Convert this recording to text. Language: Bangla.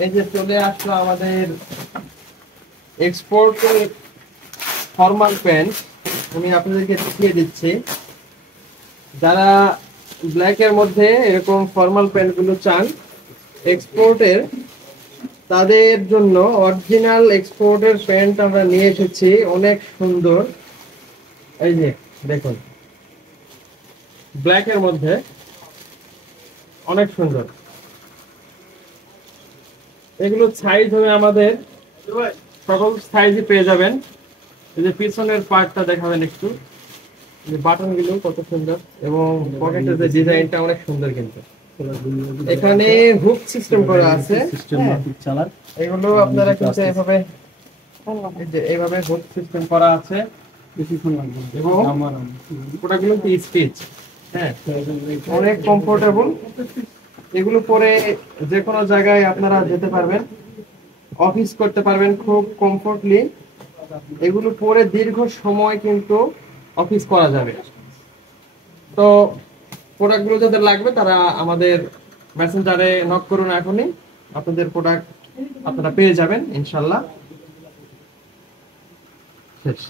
এই যে চলে আসলো আমাদের এক্সপোর্টের ফর্মাল প্যান্ট। আমি আপনাদেরকে দেখিয়ে দিচ্ছি। যারা ব্ল্যাকের মধ্যে এরকম ফর্মাল প্যান্ট গুলো চান এক্সপোর্টের, তাদের জন্য অরিজিনাল এক্সপোর্টের প্যান্ট আমরা নিয়ে এসেছি, অনেক সুন্দর। এই যে দেখুন, ব্ল্যাকের মধ্যে অনেক সুন্দর। এগুলো সাইজ হবে আমাদের সকল সাইজই পেয়ে যাবেন। এই যে পিছনের পার্টটা দেখাবেন একটু, বাটন গুলো কত সুন্দর এবং পকেটের যে ডিজাইনটা অনেক সুন্দর। কিন্তু এখানে হুক সিস্টেম করা আছে, এগুলো আপনারা কিন্তু এভাবে, এই যে এইভাবে হুক সিস্টেম করা আছে এবং ওটাগুলো কি স্টিচ। হ্যাঁ, অনেক কমফোর্টেবল। এগুলো পরে যে কোনো জায়গায় আপনারা যেতে পারবেন, অফিস করতে পারবেন খুব কমফোর্টলি। এগুলো পরে দীর্ঘ সময় কিন্তু অফিস করা যাবে। তো প্রোডাক্টগুলো যাদের লাগবে তারা আমাদের মেসেঞ্জারে নক করুন এখনই, আপনাদের প্রোডাক্ট আপনারা পেয়ে যাবেন ইনশাল্লাহ। শেষ।